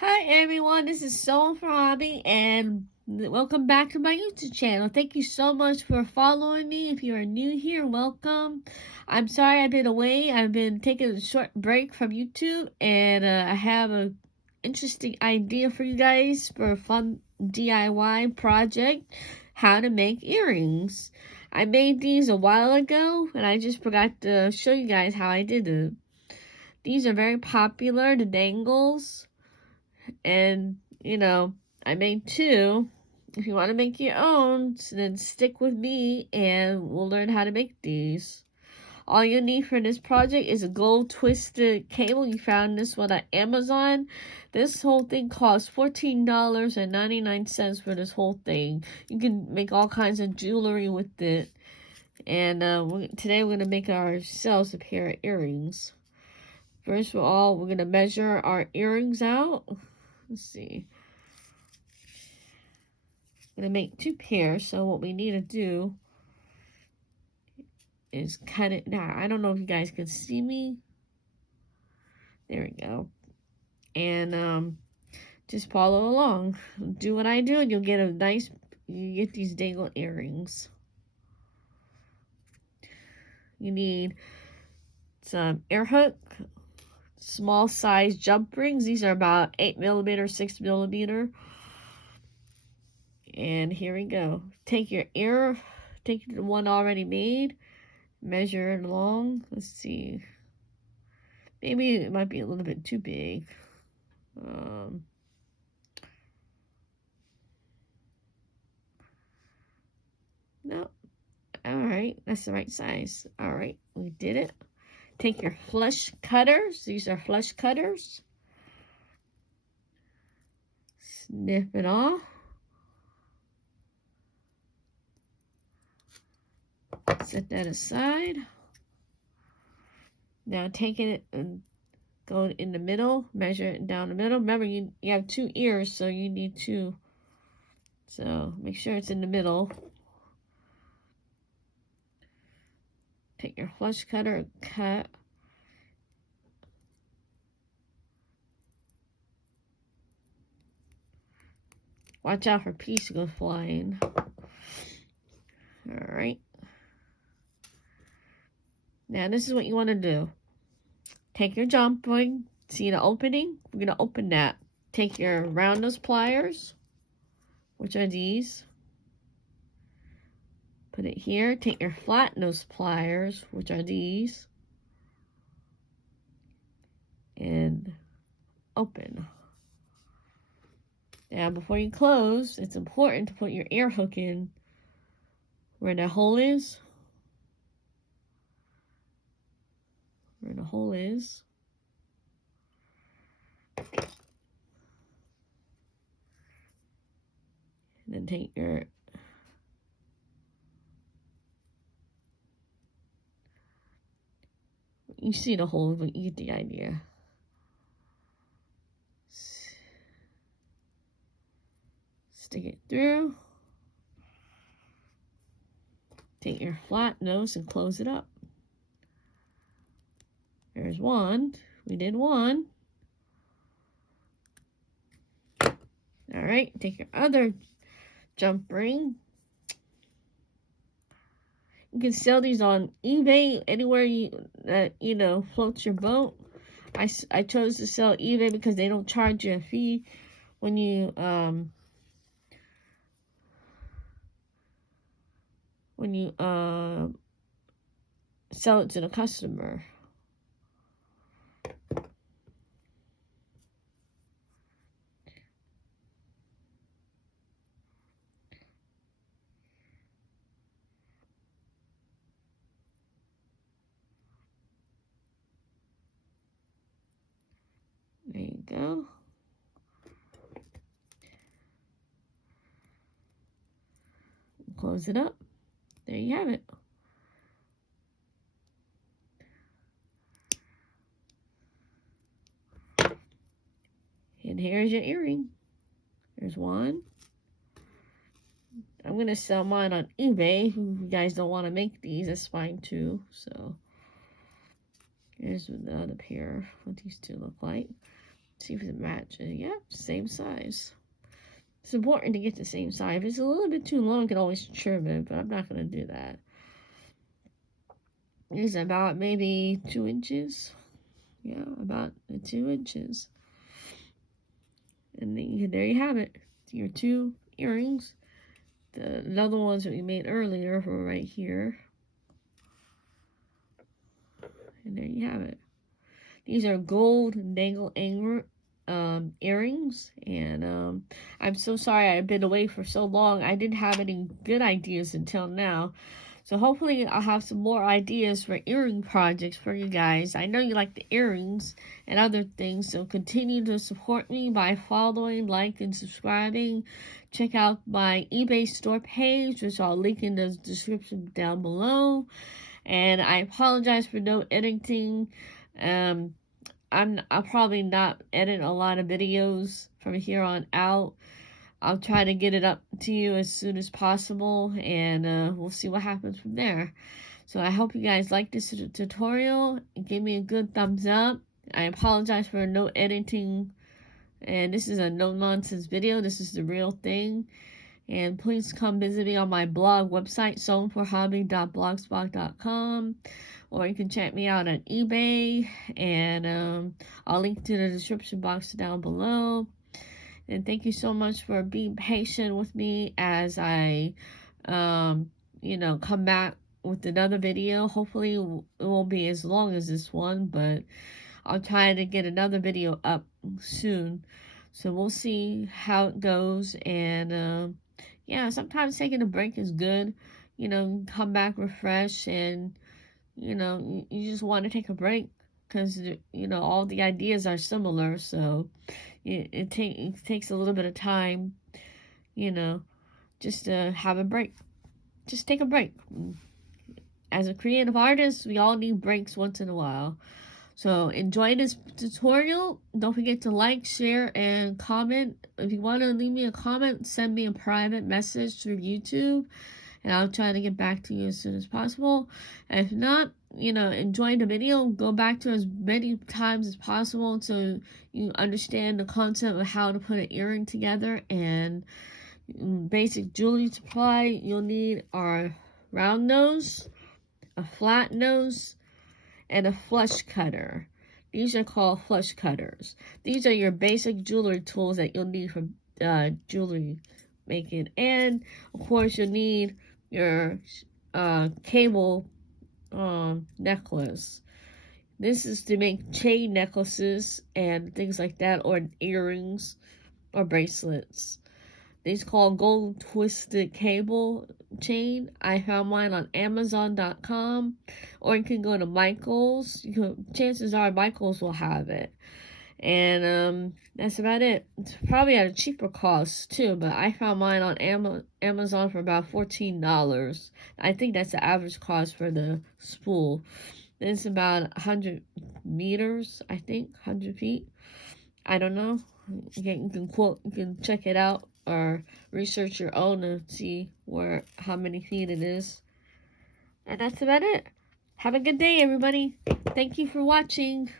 Hi everyone, this is SewingforHobby and welcome back to my YouTube channel. Thank you so much for following me. If you are new here, welcome. I'm sorry I've been away. I've been taking a short break from YouTube and I have a interesting idea for you guys for a fun DIY project, how to make earrings. I made these a while ago and I just forgot to show you guys how I did it. These are very popular, the dangles. And, I made two. If you want to make your own, then stick with me and we'll learn how to make these. All you need for this project is a gold twisted cable. You found this one at Amazon. This whole thing costs $14.99 for this whole thing. You can make all kinds of jewelry with it. And today we're going to make ourselves a pair of earrings. First of all, we're going to measure our earrings out. Let's see. I'm going to make two pairs, so what we need to do is cut it now. I don't know if you guys can see me. There we go. And just follow along. Do what I do and you'll get you get these dangle earrings. You need some air hook, small size jump rings. These are about 8mm, 6mm. And here we go. Take the one already made, measure it along. Let's see. Maybe it might be a little bit too big. No. Alright, that's the right size. Alright, we did it. Take your flush cutters. These are flush cutters. Snip it off. Set that aside. Now taking it and go in the middle. Measure it down the middle. Remember, you have two ears, so you need two. So make sure it's in the middle. Take your flush cutter and cut. Watch out for piece to go flying. Alright. Now this is what you want to do. Take your jump ring. See the opening? We're going to open that. Take your round nose pliers, which are these. Put it here. Take your flat nose pliers, which are these. And open. Now before you close, it's important to put your air hook in where the hole is. Where the hole is. And then take your you see the hole, but you get the idea. Stick it through. Take your flat nose and close it up. There's one. We did one. Alright, take your other jump ring. You can sell these on eBay, anywhere that floats your boat. I chose to sell eBay because they don't charge you a fee when you sell it to the customer. There you go. Close it up. There you have it. And here's your earring. There's one. I'm going to sell mine on eBay. If you guys don't want to make these, that's fine too. So here's the other pair, what these two look like. See if it matches. Yep, same size. It's important to get the same size. If it's a little bit too long, you can always trim it, but I'm not going to do that. It's about maybe 2 inches. Yeah, about 2 inches. And then there you have it. Your 2 earrings. The other ones that we made earlier were right here. And there you have it. These are gold dangle earrings. And I'm so sorry I've been away for so long. I didn't have any good ideas until now. So hopefully I'll have some more ideas for earring projects for you guys. I know you like the earrings and other things, so continue to support me by following, liking, and subscribing. Check out my eBay store page, which I'll link in the description down below. And I apologize for no editing. I'll probably not edit a lot of videos from here on out. I'll try to get it up to you as soon as possible, and we'll see what happens from there. So I hope you guys like this tutorial. Give me a good thumbs up. I apologize for no editing, and this is a no-nonsense video. This is the real thing. And please come visit me on my blog website, SewingforHobby.blogspot.com, or you can check me out on eBay, and I'll link to the description box down below. And thank you so much for being patient with me as I, come back with another video. Hopefully it won't be as long as this one, but I'll try to get another video up soon. So we'll see how it goes. And yeah, sometimes taking a break is good. Come back refreshed, and, you just want to take a break because, all the ideas are similar. So it takes a little bit of time, just to have a break. Just take a break. As a creative artist, we all need breaks once in a while. So enjoy this tutorial. Don't forget to like, share, and comment. If you want to leave me a comment, send me a private message through YouTube, and I'll try to get back to you as soon as possible. And if not, enjoy the video. Go back to as many times as possible so you understand the concept of how to put an earring together. And basic jewelry supply you'll need are round nose, a flat nose, and a flush cutter. These are called flush cutters. These are your basic jewelry tools that you'll need for jewelry making. And of course you'll need your cable necklace. This is to make chain necklaces and things like that, or earrings or bracelets. These called gold twisted cable chain. I found mine on Amazon.com, or you can go to Michael's. Chances are Michael's will have it. And that's about it. It's probably at a cheaper cost too, but I found mine on Amazon for about $14. I think that's the average cost for the spool. It's about 100 meters, I think, 100 feet. I don't know. You can check it out or research your own and see how many feet it is. And that's about it. Have a good day, everybody. Thank you for watching.